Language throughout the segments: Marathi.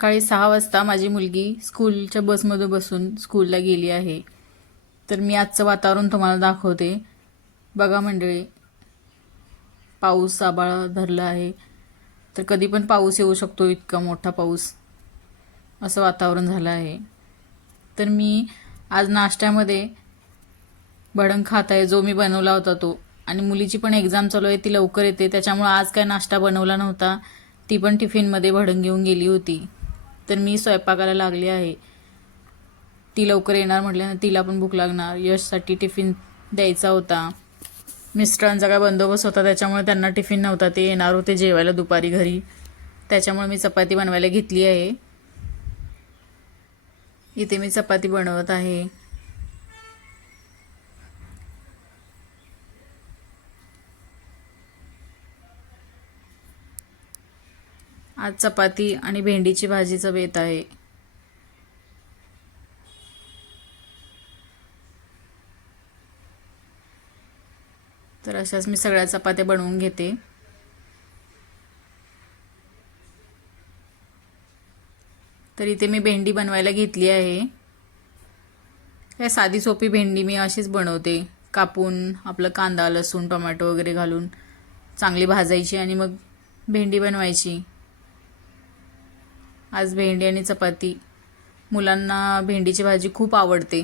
सकाळी 6 वाजता माझी मुलगी स्कूलच्या बसमध्ये बसून स्कूलला गेली आहे. तर मी आजचं वातावरण तुम्हाला दाखवते. बघा मंडळी, पाऊस आभाळ धरला आहे. तर कधी पण पाऊस येऊ शकतो, इतका मोठा पाऊस, असं वातावरण झालं आहे. तर मी आज नाश्त्यामध्ये भडंग खात आहे, जो मी बनवला होता तो. आणि मुलीची पण एक्झाम चालू आहे, ती लवकर येते, त्याच्यामुळे आज काय नाश्ता बनवला नव्हता. ती पण टिफिनमध्ये भडंग घेऊन गेली होती. तर मी स्वयंपाकाला लागली आहे. ती लवकर येणार म्हटल्यानं तिला पण भूक लागणार. यशसाठी टिफिन द्यायचा होता. मिस्टरांचा काय बंदोबस्त होता, त्याच्यामुळे त्यांना टिफिन नव्हता. ते येणार होते जेवायला दुपारी घरी, त्याच्यामुळे मी चपाती बनवायला घेतली आहे. इथे मी चपाती बनवत आहे. आज चपाती आणि भेंडीची भाजीचा बेत आहे. तर अशाच मी सगळ्या चपात्या बनवून घेते. तर इथे मी भेंडी बनवायला घेतली आहे. काय साधी सोपी भेंडी मी अशीच बनवते. कापून आपलं कांदा, लसूण, टोमॅटो वगैरे घालून चांगली भाजायची आणि मग भेंडी बनवायची. आज भेंडी आणि चपाती. मुलांना भेंडीची भाजी खूप आवडते,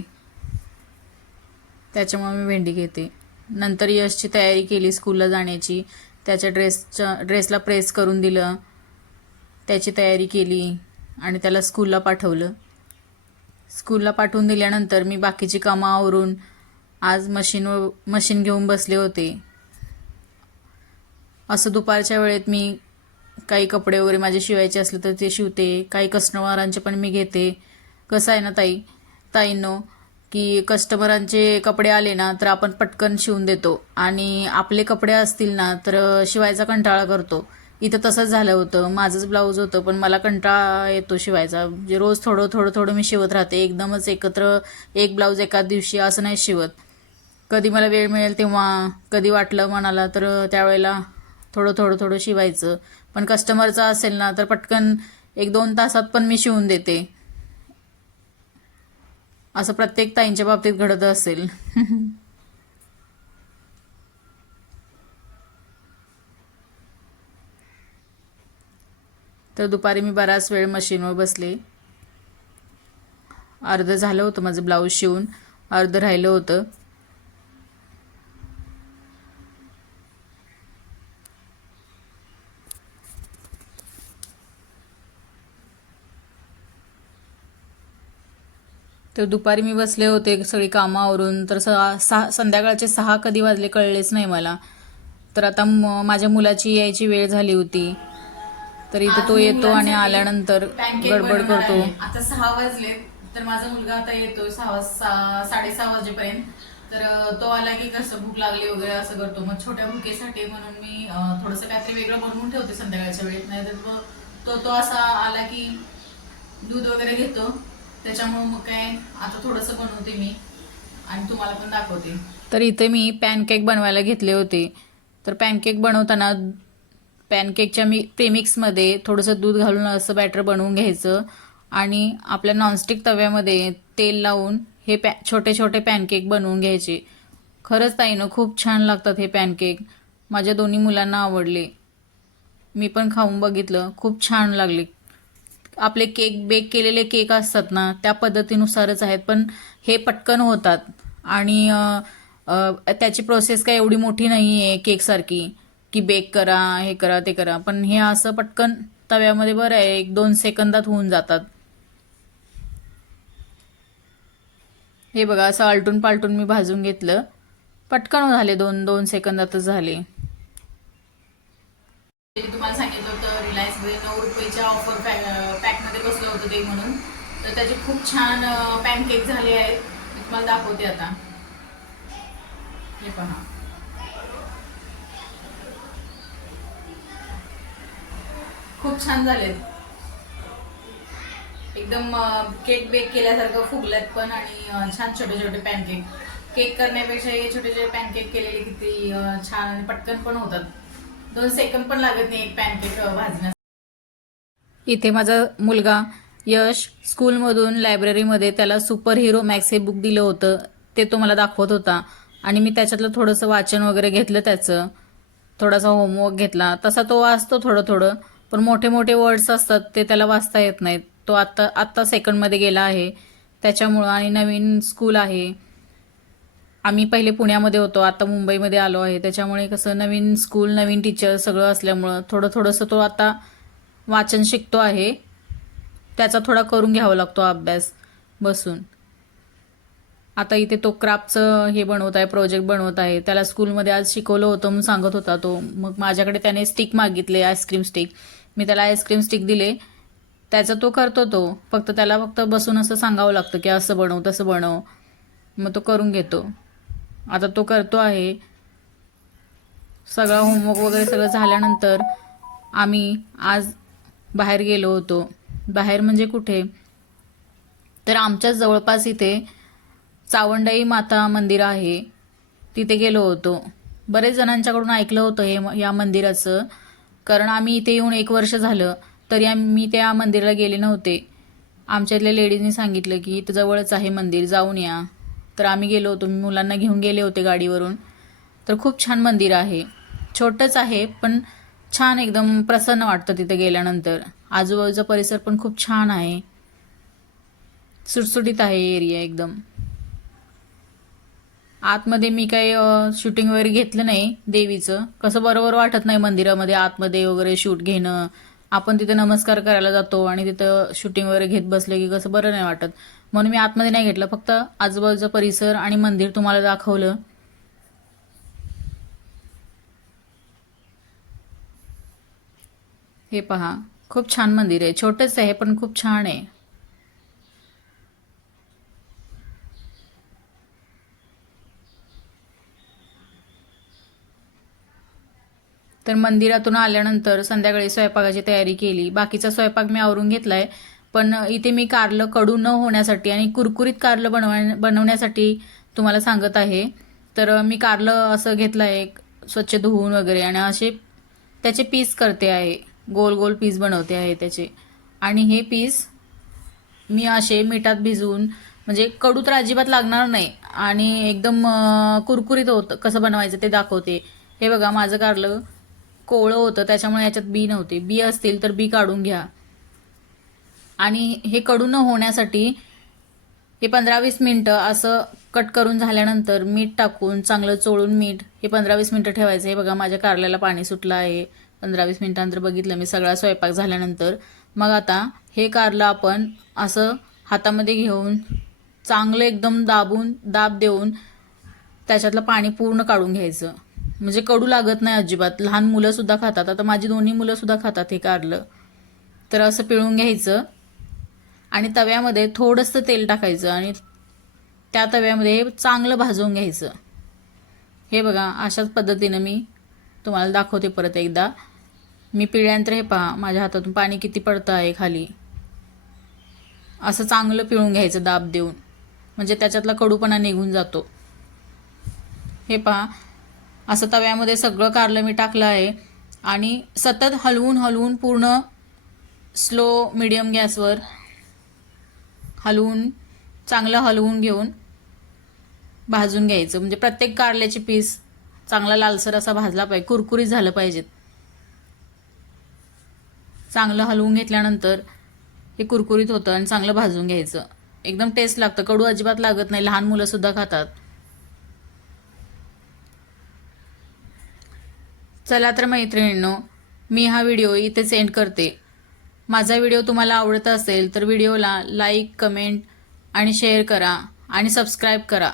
त्याच्यामुळे मी भेंडी घेते. नंतर यशची तयारी केली स्कूलला जाण्याची. त्याच्या ड्रेसला प्रेस करून दिलं, त्याची तयारी केली आणि त्याला स्कूलला पाठवलं. स्कूलला पाठवून दिल्यानंतर मी बाकीची कामं आवरून आज मशीन घेऊन बसले होते. असं दुपारच्या वेळेत मी काही कपडे वगैरे माझे शिवायचे असले तर ते शिवते. काही कस्टमरांचे पण मी घेते. कसं आहे ना ताईंनो, की कस्टमरांचे कपडे आले ना तर आपण पटकन शिवून देतो आणि आपले कपडे असतील ना तर शिवायचा कंटाळा करतो. इथं तसंच झालं होतं. माझंच ब्लाऊज होतं, पण मला कंटाळा येतो शिवायचा. म्हणजे रोज थोडं थोडं थोडं मी शिवत राहते. एकदमच एकत्र एक ब्लाऊज एकाच दिवशी असं नाही शिवत. कधी मला वेळ मिळेल तेव्हा, कधी वाटलं मनाला तर त्यावेळेला थोडं थोडं थोडं शिवायचं. पण कस्टमरचं असेल ना तर पटकन 1-2 तासात पण मी शिवून देते. असं प्रत्येक ताईंच्या बाबतीत घडत असेल. तर दुपारी मी बराच वेळ मशीनवर बसले. अर्ध झालं होतं माझं ब्लाऊज शिवून, अर्ध राहिलं होतं. तर दुपारी मी बसले होते सगळी कामं आवरून. तर संध्याकाळचे 6 कधी वाजले कळलेच नाही मला. तर आता माझ्या मुलाची यायची वेळ झाली होती. तर इथं तो येतो आणि आल्यानंतर गडबड करतो. आता 6 वाजले, तर माझा मुलगा आता येतो 6:30 वाजेपर्यंत. तर तो आला की कसं भूक लागली वगैरे असं करतो. मग छोट्या भुकेसाठी म्हणून मी थोडंसं काहीतरी वेगळं बनवून ठेवते संध्याकाळच्या वेळेत. नाही तर तो असा आला की दूध वगैरे घेतो. त्याच्यामुळे मग काय आता थोडंसं बनवते मी आणि तुम्हाला पण दाखवते. तर इथे मी पॅनकेक बनवायला घेतले होते. तर पॅनकेक बनवताना पॅनकेकच्या प्रेमिक्समध्ये थोडंसं दूध घालून असं बॅटर बनवून घ्यायचं आणि आपल्या नॉनस्टिक तव्यामध्ये तेल लावून हे छोटे छोटे पॅनकेक बनवून घ्यायचे. खरंच ताईनं खूप छान लागतात हे पॅनकेक. माझ्या दोन्ही मुलांना आवडले. मी पण खाऊन बघितलं, खूप छान लागले. आपले केक, बेक केलेले केक असतात ना त्या पद्धतीनुसारच आहेत, पण हे पटकन होतात आणि त्याची प्रोसेस काय एवढी मोठी नाही आहे केकसारखी, की बेक करा, हे करा, ते करा. पण हे असं पटकन तव्यामध्ये बरं आहे, 1-2 सेकंदात होऊन जातात. हे बघा, असं आलटून पालटून मी भाजून घेतलं. पटकन झाले, 2-2 सेकंदातच झाले. तुम्हाला सांगितलं होतं रिलायन्समध्ये 9 रुपयाच्या ऑफर पॅकमध्ये बसलं होतं ते म्हणून. तर त्याचे खूप छान पॅनकेक झाले आहेत. मी तुम्हाला दाखवते आता. हे पहा, खूप छान झालेत. एकदम केक बेक केल्यासारखं फुगल्यात पण आणि छान छोटे छोटे पॅनकेक. केक करण्यापेक्षा हे छोटे छोटे पॅनकेक केलेले किती छान आणि पटकन पण होतात. 2 सेकंद पण लागत नाही एक पॅनकेक भाजण्यासाठी. इथे माझा मुलगा यश स्कूलमधून लायब्ररीमध्ये त्याला सुपर हिरो मॅक्स हे बुक दिलं होतं, ते तो मला दाखवत होता आणि मी त्याच्यातलं थोडंसं वाचन वगैरे घेतलं, त्याचं थोडासा होमवर्क घेतला. तसा तो वाचतो थोडं थोडं, पण मोठे मोठे वर्ड्स असतात ते त्याला वाचता येत नाहीत. तो आत्ता सेकंडमध्ये गेला आहे त्याच्यामुळं, आणि नवीन स्कूल आहे. आम्ही पहिले पुण्यामध्ये होतो, आता मुंबईमध्ये आलो आहे. त्याच्यामुळे कसं नवीन स्कूल, नवीन टीचर सगळं असल्यामुळं थोडंसं तो आता वाचन शिकतो आहे. त्याचा थोडा करून घ्यावा लागतो अभ्यास बसून. आता इथे तो क्राफ्टचं हे बनवत आहे, प्रोजेक्ट बनवत आहे. त्याला स्कूलमध्ये आज शिकवलं होतं म्हणून सांगत होता तो. मग माझ्याकडे त्याने स्टिक मागितले, आईस्क्रीम स्टिक. मी त्याला आईस्क्रीम स्टिक दिले. त्याचं तो करतो तो. त्याला फक्त बसून असं सांगावं लागतं की असं बनव, तसं बनव. मग तो करून घेतो. आता तो करतो आहे. सगळं होमवर्क वगैरे सगळं झाल्यानंतर आम्ही आज बाहेर गेलो होतो. बाहेर म्हणजे कुठे, तर आमच्याच जवळपास इथे चावंडाई माता मंदिर आहे, तिथे गेलो होतो. बरेच जणांच्याकडून ऐकलं होतं या मंदिराचं, कारण आम्ही इथे येऊन 1 वर्ष झालं तरी मी त्या मंदिराला गेले नव्हते. आमच्यातल्या लेडीजनी सांगितलं की इथं जवळच आहे मंदिर, जाऊन या. तर आम्ही गेलो होतो. मी मुलांना घेऊन गेले होते गाडीवरून. तर खूप छान मंदिर आहे. छोटंच आहे पण छान, एकदम प्रसन्न वाटतं तिथे गेल्यानंतर. आजूबाजूचा परिसर पण खूप छान आहे, सुटसुटीत आहे एरिया एकदम. आतमध्ये मी काही शूटिंग वगैरे घेतलं नाही देवीचं. कसं बरोबर वाटत नाही मंदिरामध्ये आतमध्ये वगैरे शूट घेणं. आपण तिथे नमस्कार करायला जातो आणि तिथं शूटिंग वगैरे घेत बसले की कसं बरं नाही वाटत. म्हणून मी आतमध्ये नाही घेतलं, फक्त आजूबाजूचा परिसर आणि मंदिर तुम्हाला दाखवलं. हे पहा, खूप छान मंदिर आहे. छोटंच आहे पण खूप छान आहे. तर मंदिरातून आल्यानंतर संध्याकाळी स्वयंपाकाची तयारी केली. बाकीचा स्वयंपाक मी आवरून घेतलाय, पण इथे मी कारलं कडू न होण्यासाठी आणि कुरकुरीत कारलं बनवण्यासाठी तुम्हाला सांगत आहे. तर मी कारलं असं घेतलं आहे स्वच्छ धुवून वगैरे, आणि असे त्याचे पीस करते आहे. गोल गोल पीस बनवते आहे त्याचे. आणि हे पीस मी असे मिठात भिजवून, म्हणजे कडू तर अजिबात लागणार नाही आणि एकदम कुरकुरीत होतं. कसं बनवायचं ते दाखवते. हे बघा, माझं कारलं कोवळं होतं त्याच्यामुळे याच्यात बी नव्हते. बी असतील तर बी काढून घ्या. आणि हे कडू न होण्यासाठी हे 15-20 मिनटं असं कट करून झाल्यानंतर मीठ टाकून चांगलं चोळून मीठ हे 15-20 मिनटं ठेवायचं. हे बघा, माझ्या कारल्याला पाणी सुटलं आहे. 15-20 मिनिटांनंतर बघितलं मी, सगळा स्वयंपाक झाल्यानंतर. मग आता हे कारलं आपण असं हातामध्ये घेऊन चांगलं एकदम दाब देऊन त्याच्यातलं पाणी पूर्ण काढून घ्यायचं. म्हणजे कडू लागत नाही अजिबात. लहान मुलं सुद्धा खातात. आता माझी 2 मुलं सुद्धा खातात हे कारलं. तर असं पिळून घ्यायचं आणि तव्यामध्ये थोडंसं तेल टाकायचं आणि त्या तव्यामध्ये हे चांगलं भाजून घ्यायचं. हे बघा, अशाच पद्धतीनं मी तुम्हाला दाखवते परत एकदा. मी पिळल्यानंतर हे पहा, माझ्या हातातून पाणी किती पडतं आहे खाली. असं चांगलं पिळून घ्यायचं दाब देऊन, म्हणजे त्याच्यातला कडूपणा निघून जातो. हे पहा, असं तव्यामध्ये सगळं कारलं मी टाकलं आहे आणि सतत हलवून पूर्ण स्लो मीडियम गॅसवर चांगलं हलवून घेऊन भाजून घ्यायचं. म्हणजे प्रत्येक कारल्याची पीस चांगला लालसर असा भाजला पाहिजे, कुरकुरीत झालं पाहिजेत. चांगलं हलवून घेतल्यानंतर हे कुरकुरीत होतं आणि चांगलं भाजून घ्यायचं. एकदम टेस्ट लागतं, कडू अजिबात लागत नाही. लहान मुलं सुद्धा खातात. चला तर मैत्रिणींनो, मी हा व्हिडिओ इथेच एंड करते. माझा व्हिडिओ तुम्हाला आवडत असेल तर व्हिडिओला लाईक, कमेंट आणि शेअर करा आणि सबस्क्राईब करा.